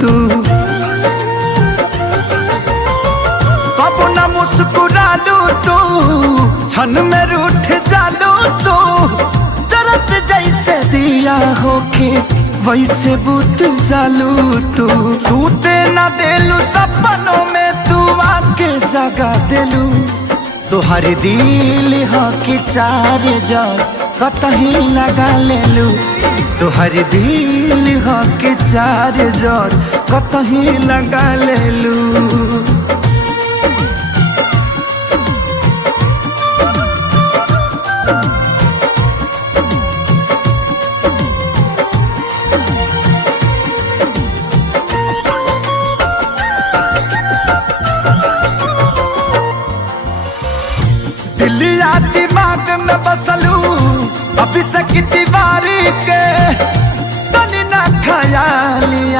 तू, कब न मुस्कुरालू तू, क्षण में रूठ जालू तू। दर्द जैसे दिया होके वैसे बुत जालू तू। सूते न देलू सपनों में तू आके जगा देलू। तुहार दिल हो कि चार जग कतही लगा लेलू। तुहार दिल हो कि चार जग कतही लगा लेलू। दिलिया दिमाग में बसलू अभी से कितनी बारी के तनी ना ख्यालिया।